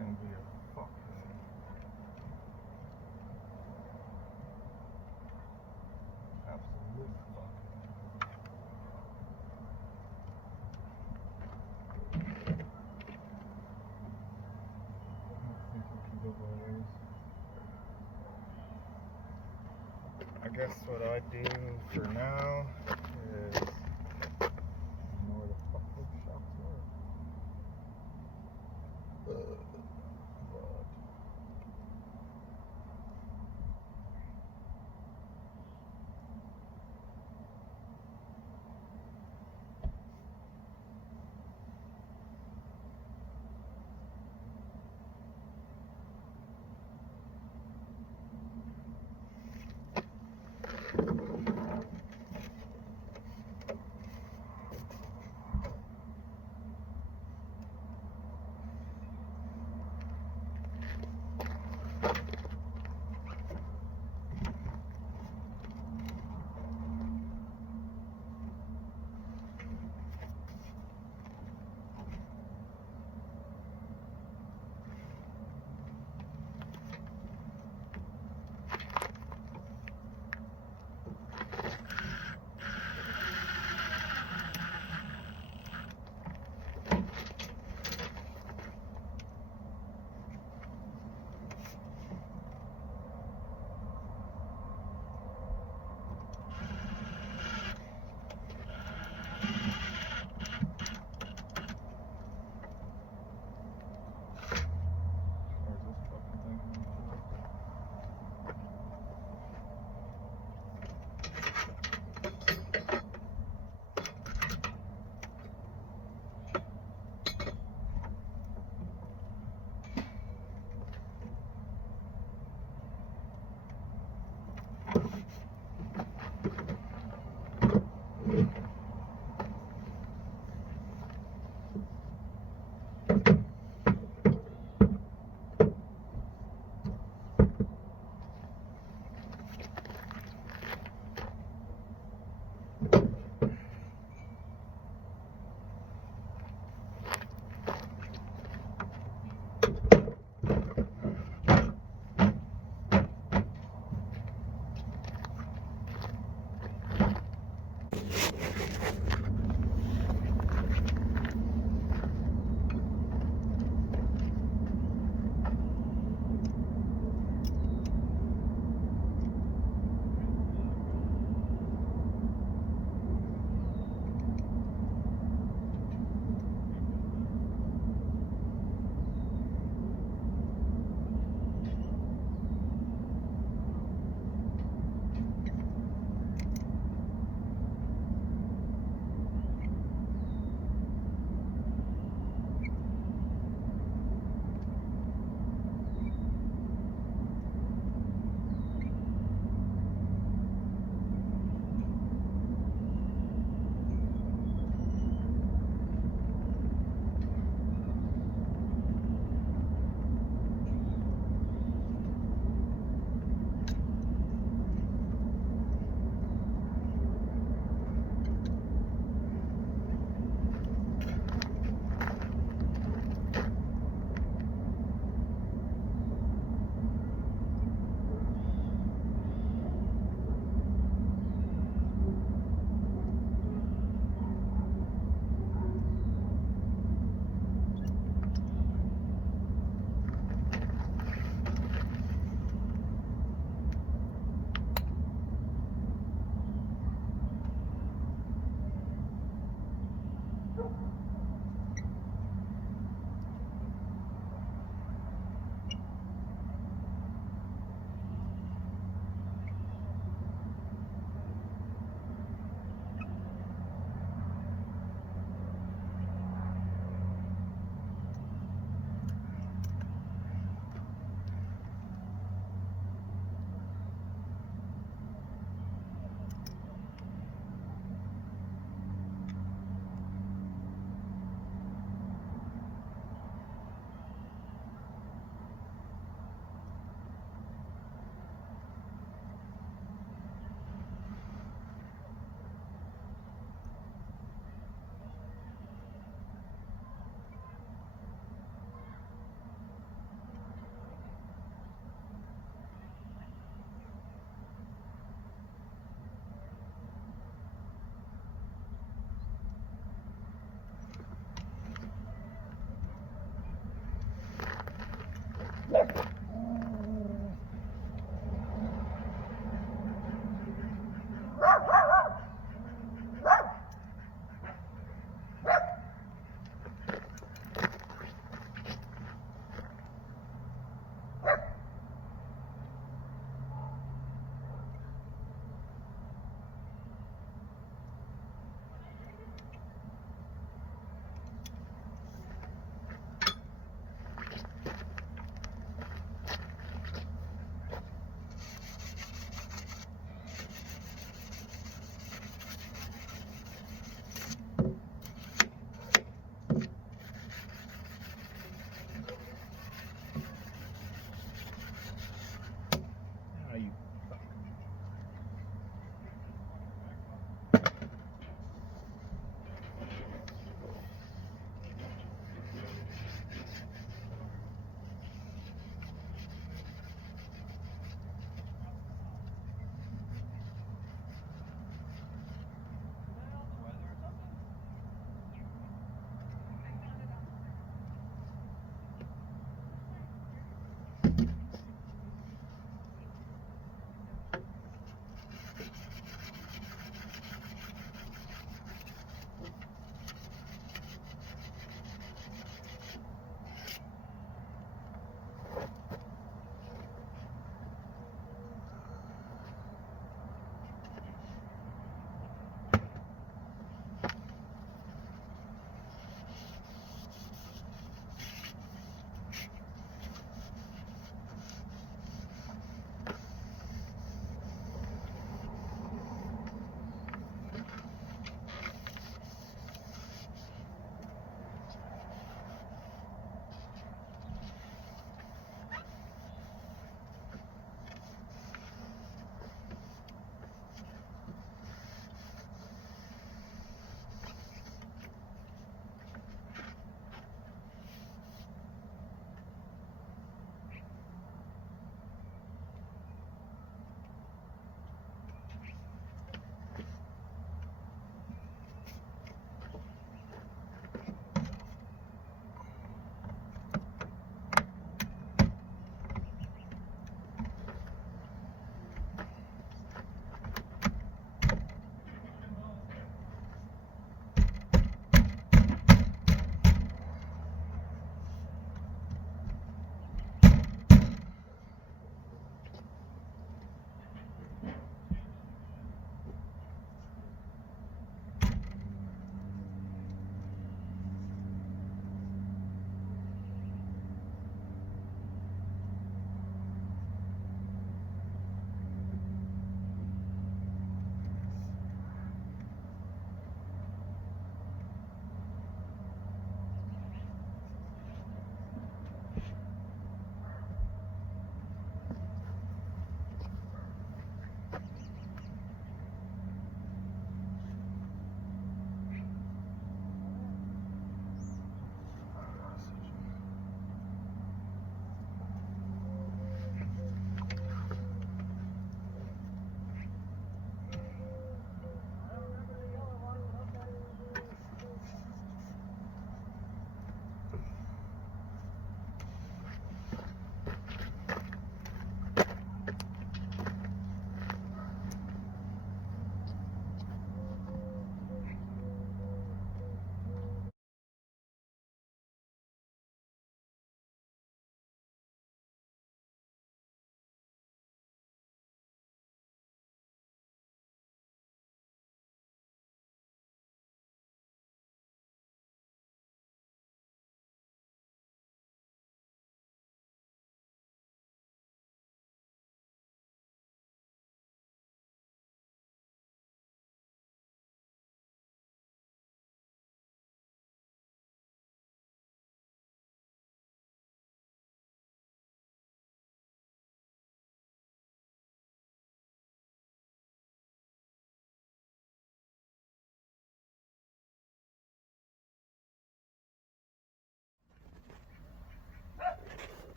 gonna be a fucking absolute fucking. I don't think we can go both ways. I guess what I do for now is I don't know where the fuck those shops are. But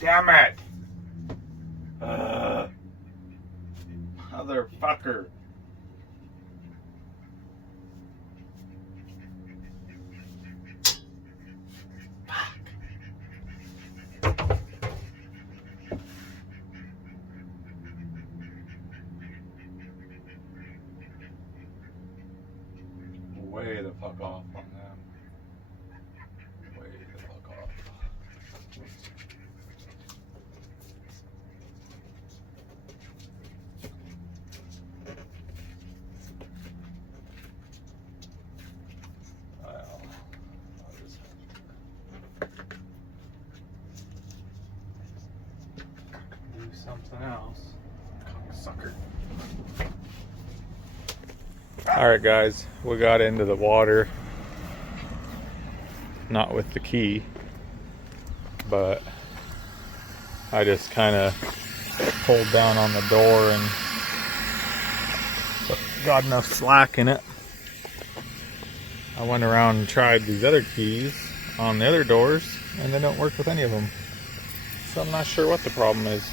Damn it! Motherfucker. Way the fuck off on them. Way the fuck off. Well, I'll just do something else. Sucker. Alright guys, we got into the water, not with the key, but I just kind of pulled down on the door and got enough slack in it. I went around and tried these other keys on the other doors and they don't work with any of them, so I'm not sure what the problem is.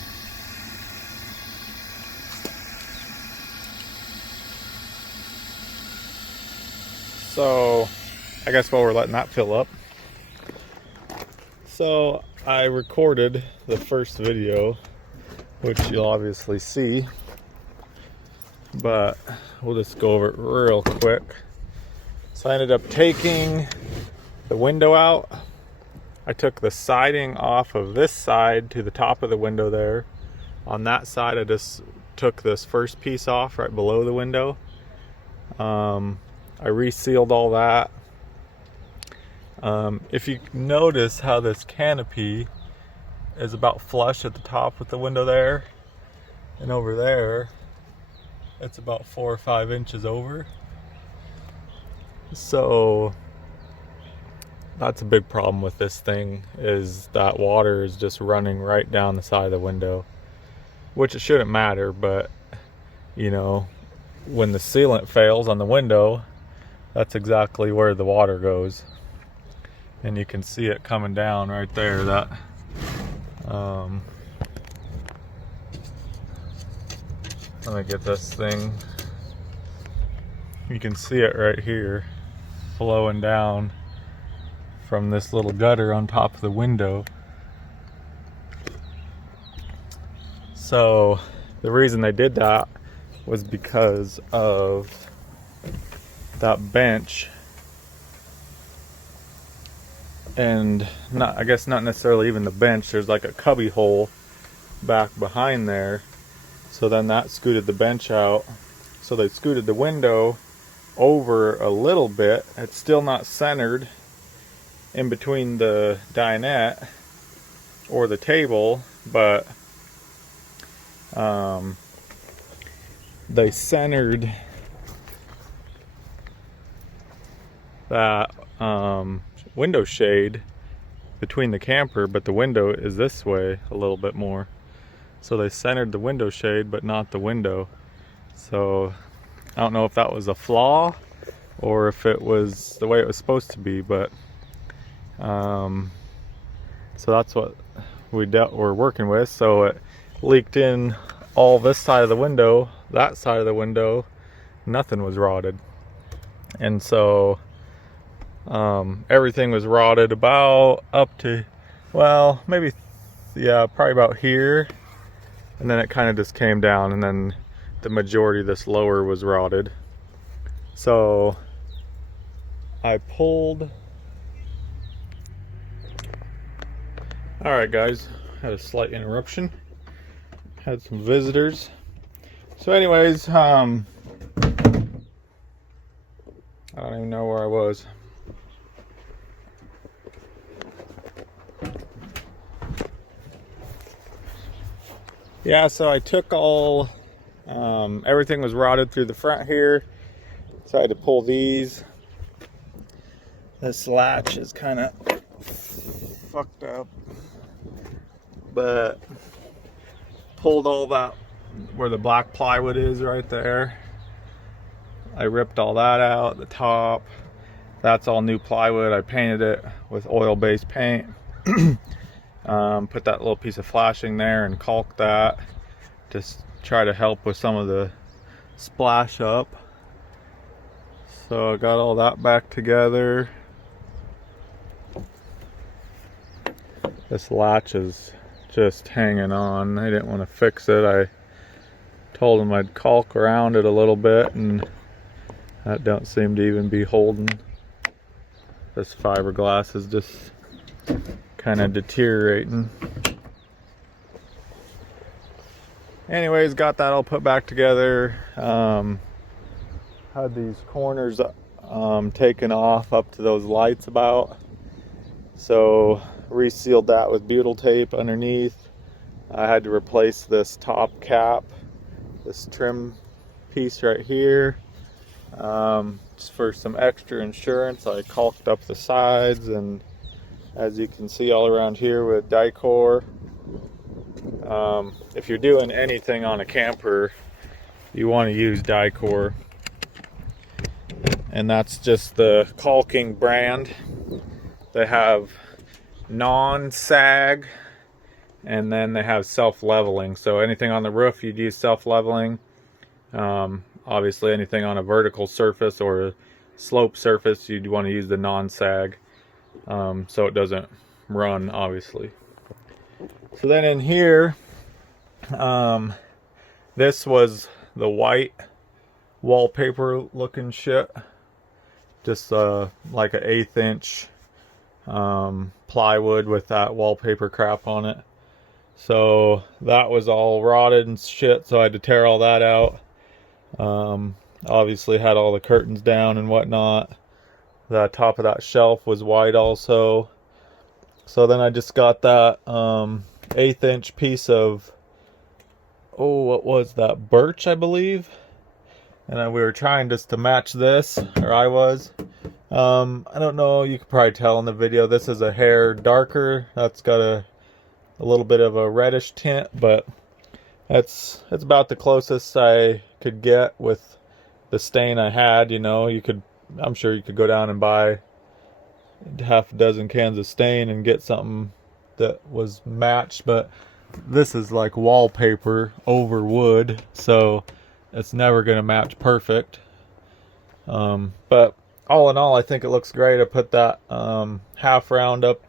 So I guess while we're letting that fill up, so I recorded the first video, which you'll obviously see, but we'll just go over it real quick. So I ended up taking the window out. I took the siding off of this side to the top of the window there. On that side I just took this first piece off right below the window. I resealed all that. If you notice how this canopy is about flush at the top with the window there, and over there it's about 4 or 5 inches over. So that's a big problem with this thing, is that water is just running right down the side of the window, which it shouldn't matter, but you know, when the sealant fails on the window, that's exactly where the water goes. And you can see it coming down right there. That let me get this thing. You can see it right here flowing down from this little gutter on top of the window. So the reason they did that was because of that bench, and I guess not necessarily even the bench, there's like a cubby hole back behind there, so then that scooted the bench out, so they scooted the window over a little bit. It's still not centered in between the dinette or the table, but they centered that window shade between the camper, but the window is this way a little bit more. So they centered the window shade, but not the window. So I don't know if that was a flaw or if it was the way it was supposed to be, but so that's what we're working with. So it leaked in all this side of the window, that side of the window, nothing was rotted. And so everything was rotted about up to, well, maybe, yeah, probably about here. And then it kind of just came down, and then the majority of this lower was rotted. So I pulled. All right, guys, had a slight interruption. Had some visitors. So anyways, I don't even know where I was. Yeah, so I took all, everything was rotted through the front here, so I had to pull these. This latch is kind of fucked up, but pulled all that where the black plywood is right there. I ripped all that out, the top. That's all new plywood. I painted it with oil-based paint. Put that little piece of flashing there and caulk that. Just try to help with some of the splash up. So I got all that back together. This latch is just hanging on. I didn't want to fix it. I told them I'd caulk around it a little bit, and that don't seem to even be holding. This fiberglass is just kind of deteriorating. Anyways, got that all put back together. Had these corners taken off up to those lights about. So resealed that with butyl tape underneath. I had to replace this top cap, this trim piece right here. Just for some extra insurance, I caulked up the sides, and as you can see all around here with Dicor. If you're doing anything on a camper, you want to use Dicor, and that's just the caulking brand. They have non-sag, and then they have self-leveling. So anything on the roof, you'd use self-leveling. Obviously anything on a vertical surface or a slope surface, you'd want to use the non-sag, so it doesn't run, obviously. So then in here, this was the white wallpaper looking shit, just like an 1/8 inch plywood with that wallpaper crap on it. So that was all rotted and shit, so I had to tear all that out. Obviously had all the curtains down and whatnot. The top of that shelf was white also. So then I just got that 1/8 inch piece of, what was that, birch, I believe. And then we were trying just to match this, or I was. I don't know, you could probably tell in the video, this is a hair darker. That's got a little bit of a reddish tint, but it's about the closest I could get with the stain I had. You know, I'm sure you could go down and buy half a dozen cans of stain and get something that was matched, but this is like wallpaper over wood, so it's never going to match perfect. But all in all, I think it looks great. I put that half round up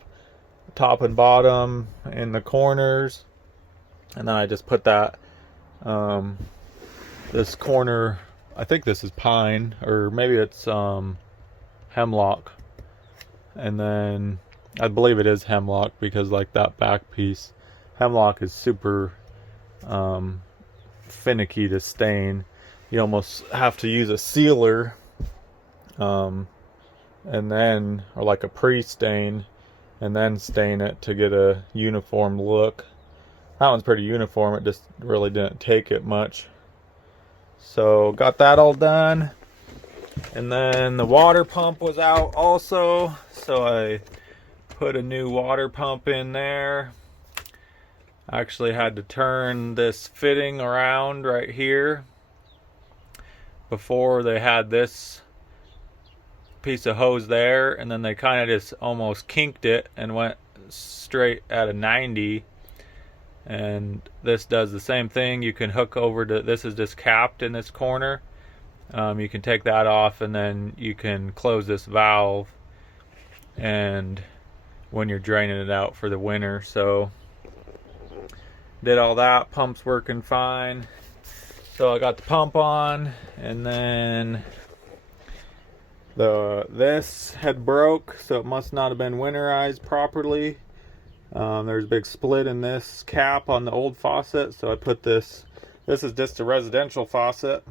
top and bottom in the corners, and then I just put that this corner, I think this is pine, or maybe it's hemlock, and then I believe it is hemlock, because like that back piece, hemlock is super finicky to stain. You almost have to use a sealer, and then, or like a pre-stain, and then stain it to get a uniform look. That one's pretty uniform, it just really didn't take it much. So got that all done, and then the water pump was out also, so I put a new water pump in there. I actually had to turn this fitting around right here. Before, they had this piece of hose there, and then they kind of just almost kinked it and went straight at a 90. And this does the same thing. You can hook over to, this is just capped in this corner. You can take that off, and then you can close this valve, and when you're draining it out for the winter. So did all that. Pump's working fine. So I got the pump on, and then this had broke, so it must not have been winterized properly. There's a big split in this cap on the old faucet, so I put this is just a residential faucet.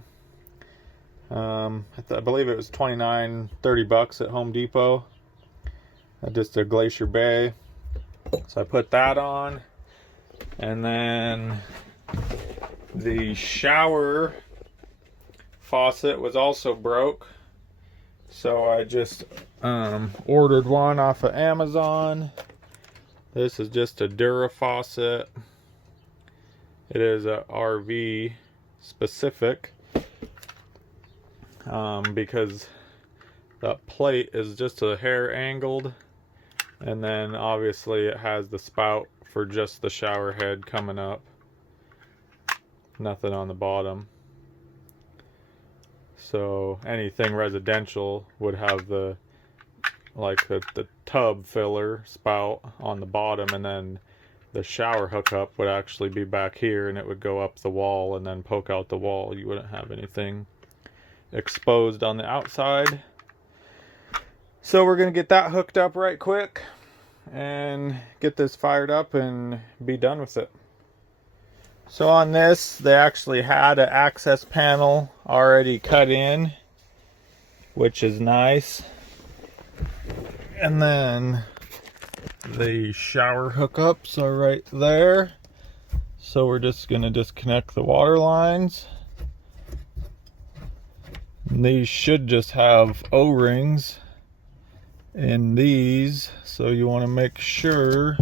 I believe it was $29-30 at Home Depot. Just a Glacier Bay. So I put that on, and then the shower faucet was also broke, so I just ordered one off of Amazon. This is just a Dura faucet. It is a RV specific, because that plate is just a hair angled, And then obviously it has the spout for just the shower head coming up. Nothing on the bottom. So anything residential would have the tub filler spout on the bottom, and then the shower hookup would actually be back here, and it would go up the wall and then poke out the wall. You wouldn't have anything exposed on the outside. So we're gonna get that hooked up right quick and get this fired up and be done with it. So on this, they actually had an access panel already cut in, which is nice. And then the shower hookups are right there. So we're just going to disconnect the water lines. And these should just have O-rings in these. So you want to make sure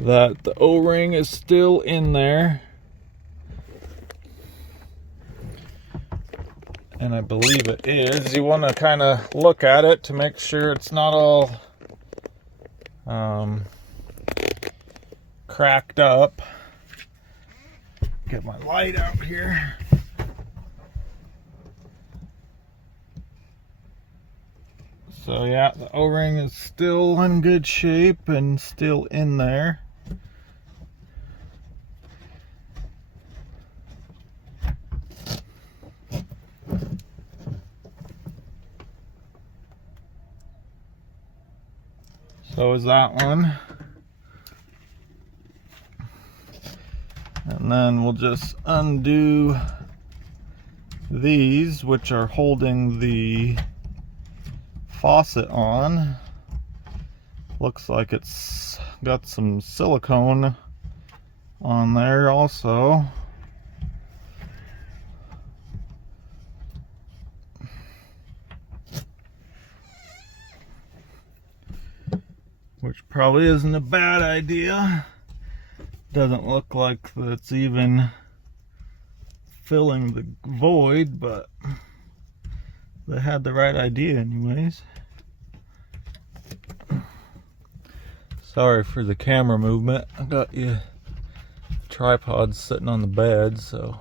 that the O-ring is still in there. And I believe it is. You want to kind of look at it to make sure it's not all cracked up. Get my light out here. So yeah, the O-ring is still in good shape and still in there. So is that one. And then we'll just undo these, which are holding the faucet on. Looks like it's got some silicone on there also. Which probably isn't a bad idea. Doesn't look like it's even filling the void, but they had the right idea anyways. Sorry for the camera movement. I got you tripod sitting on the bed, so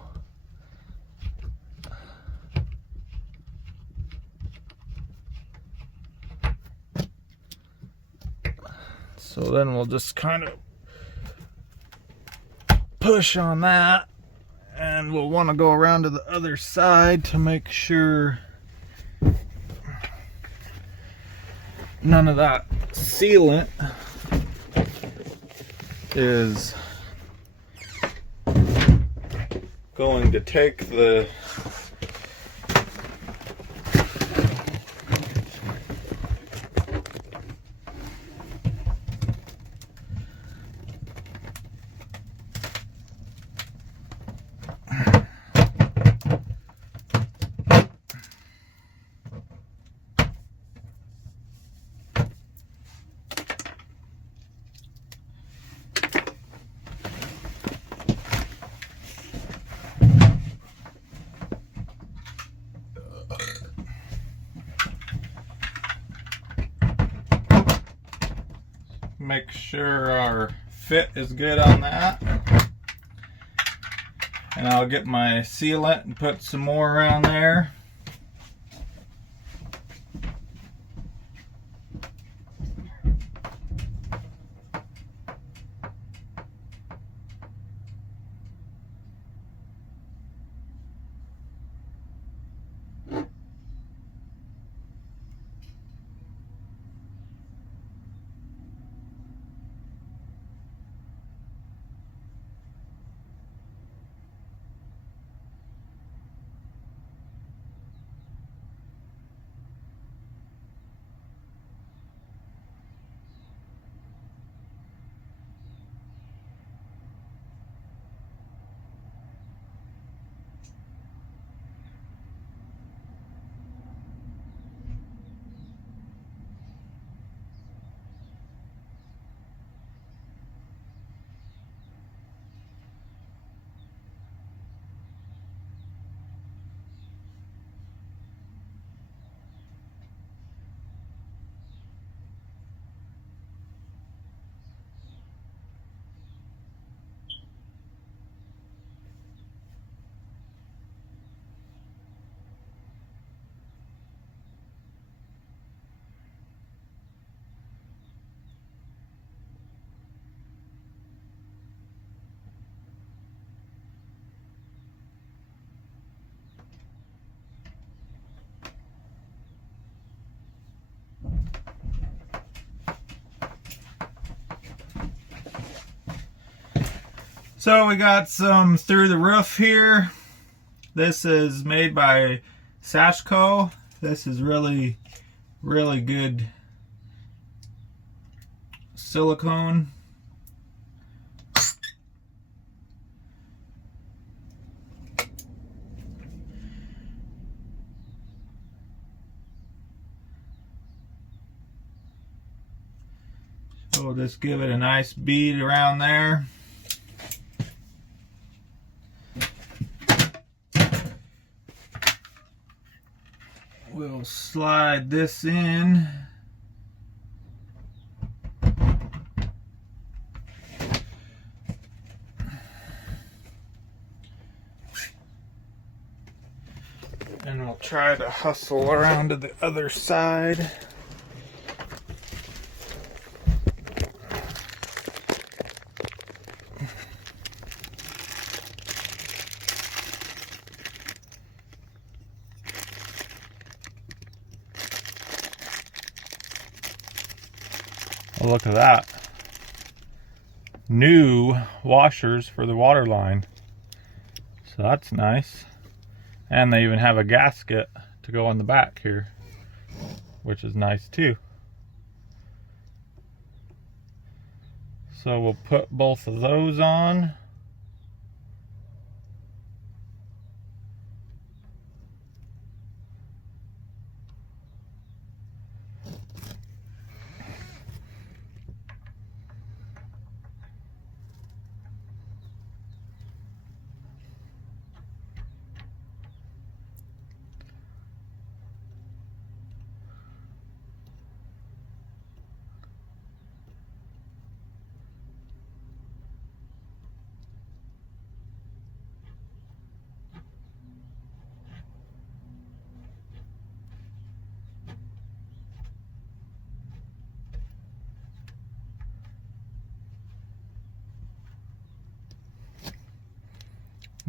then we'll just kind of push on that, and we'll want to go around to the other side to make sure none of that sealant is going to take the make sure our fit is good on that. And I'll get my sealant and put some more around there. So we got some through the roof here. This is made by Sashco. This is really good silicone. So we'll just give it a nice bead around there. We'll slide this in. And we'll try to hustle around to the other side. Oh, look at that. New washers for the water line. So that's nice. And they even have a gasket to go on the back here, which is nice too. So we'll put both of those on.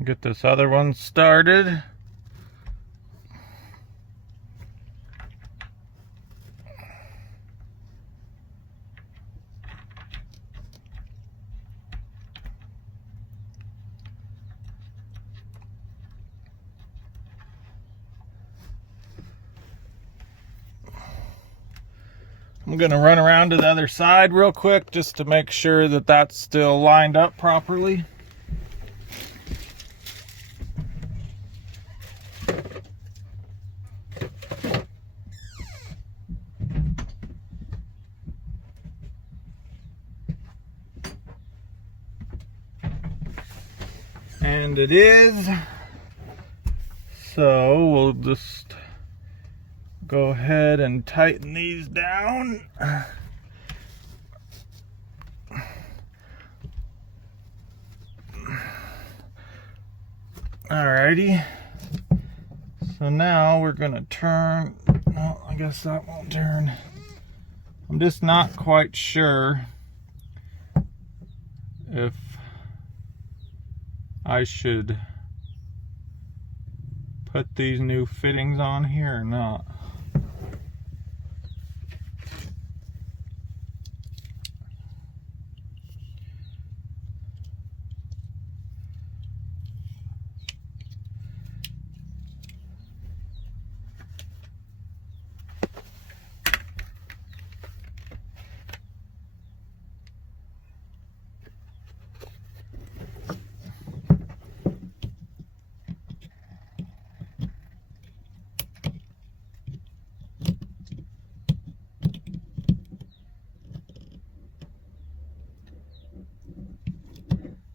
Get this other one started. I'm going to run around to the other side real quick just to make sure that that's still lined up properly. And it is. So we'll just go ahead and tighten these down. Alrighty. So now we're gonna turn. No, I guess that won't turn. I'm just not quite sure if I should put these new fittings on here or not.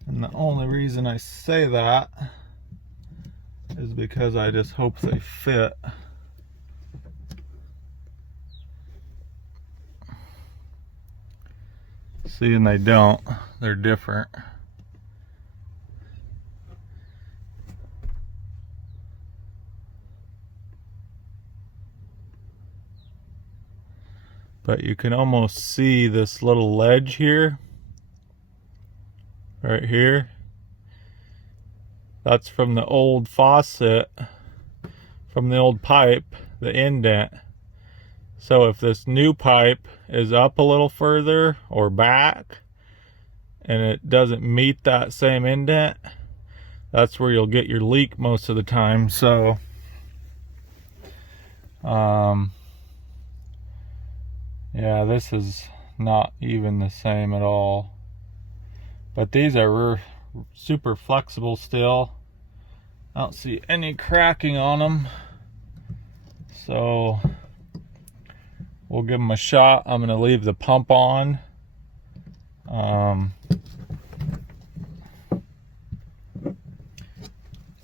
And the only reason I say that is because I just hope they fit. See, and they don't. They're different. But you can almost see this little ledge here. Right here. That's from the old faucet, from the old pipe, the indent. So if this new pipe is up a little further or back, and it doesn't meet that same indent, that's where you'll get your leak most of the time. So yeah, this is not even the same at all, but these are super flexible still. I don't see any cracking on them, so we'll give them a shot. I'm gonna leave the pump on.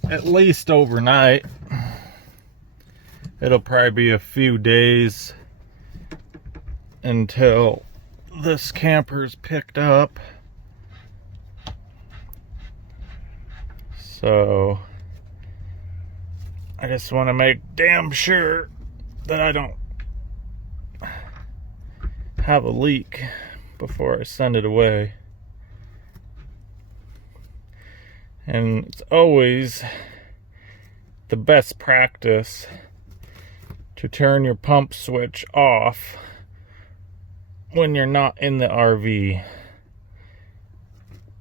At least overnight. It'll probably be a few days until this camper's picked up. So I just want to make damn sure that I don't have a leak before I send it away. And it's always the best practice to turn your pump switch off when you're not in the RV.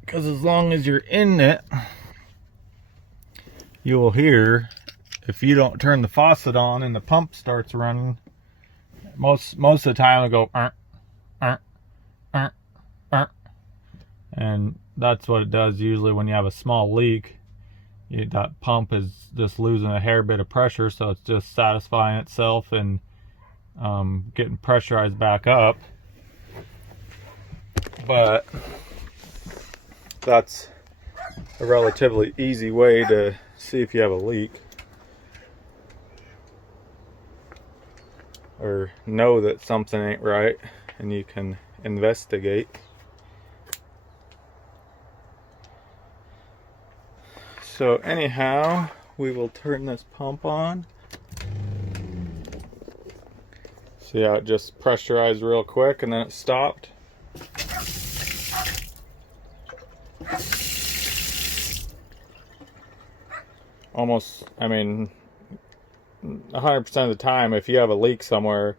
Because as long as you're in it, you will hear, if you don't turn the faucet on and the pump starts running, most of the time it'll go and that's what it does usually when you have a small leak. That pump is just losing a hair bit of pressure, so it's just satisfying itself and getting pressurized back up. But that's a relatively easy way to see if you have a leak, or know that something ain't right, and you can investigate. So anyhow, we will turn this pump on. See how it just pressurized real quick and then it stopped? Almost, I mean, 100% of the time, if you have a leak somewhere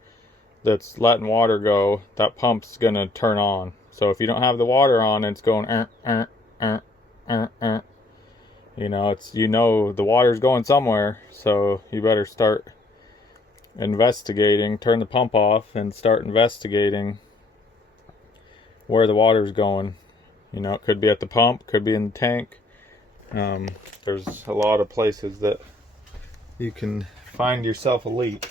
that's letting water go, that pump's gonna turn on. So if you don't have the water on, it's going you know, the water's going somewhere, so you better start investigating. Turn the pump off and start investigating where the water's going. You know, it could be at the pump, could be in the tank. There's a lot of places that you can find yourself a leak.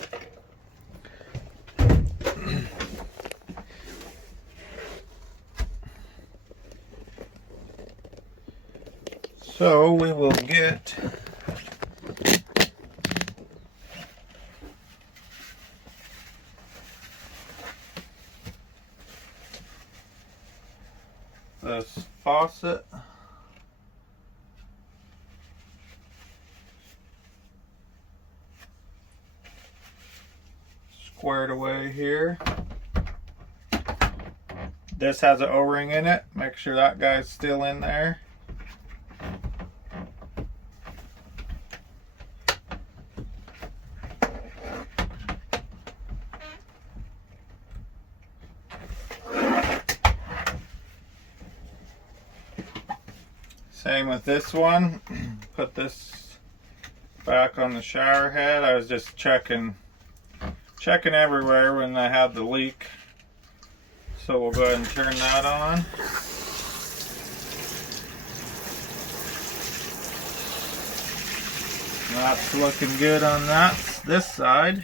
So we will get this faucet squared away here. This has an O-ring in it. Make sure that guy's still in there. Same with this one. Put this back on the shower head. I was just checking everywhere when I had the leak. So we'll go ahead and turn that on. That's looking good on this side.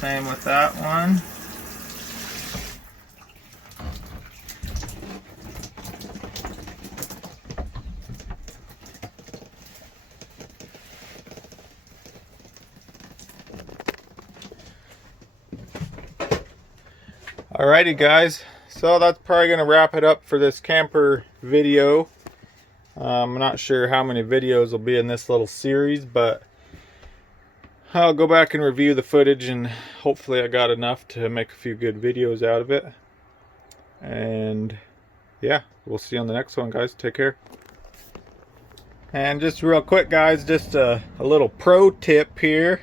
Same with that one. Alrighty guys, so that's probably going to wrap it up for this camper video. I'm not sure how many videos will be in this little series, but I'll go back and review the footage, and hopefully I got enough to make a few good videos out of it. And yeah, we'll see you on the next one, guys. Take care. And just real quick guys, just a little pro tip here.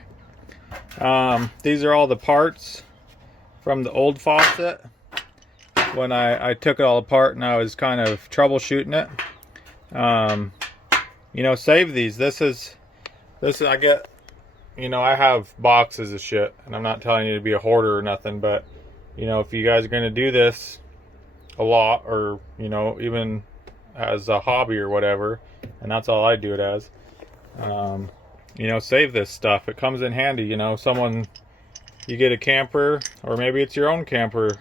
These are all the parts from the old faucet when I took it all apart and I was kind of troubleshooting it. You know, save these. This is I get, you know, I have boxes of shit, and I'm not telling you to be a hoarder or nothing, but you know, if you guys are going to do this a lot, or you know, even as a hobby or whatever, and that's all I do it as, you know, save this stuff. It comes in handy. You know, you get a camper, or maybe it's your own camper,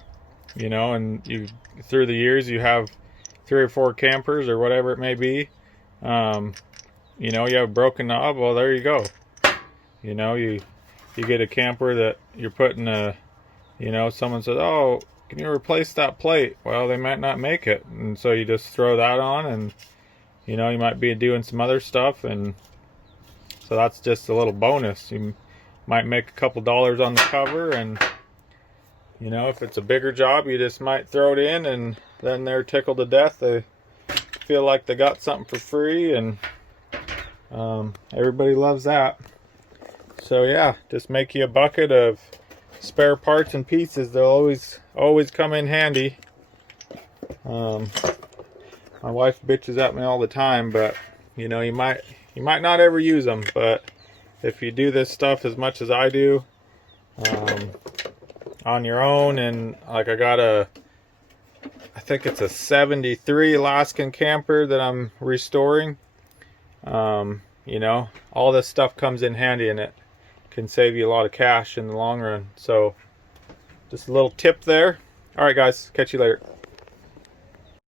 you know, and you, through the years, you have 3 or 4 campers or whatever it may be. You know, you have a broken knob, well, there you go. You know, you get a camper that you're putting a, you know, someone says, oh, can you replace that plate? Well, they might not make it, and so you just throw that on, and you know, you might be doing some other stuff, and so that's just a little bonus. You might make a couple dollars on the cover, and you know, if it's a bigger job, you just might throw it in, and then they're tickled to death. They feel like they got something for free, and everybody loves that. So yeah, just make you a bucket of spare parts and pieces. They'll always come in handy. My wife bitches at me all the time, but you know, you might not ever use them, but if you do this stuff as much as I do, on your own, and like I think it's a 73 Alaskan camper that I'm restoring. You know, all this stuff comes in handy, and it can save you a lot of cash in the long run. So just a little tip there. All right, guys, catch you later.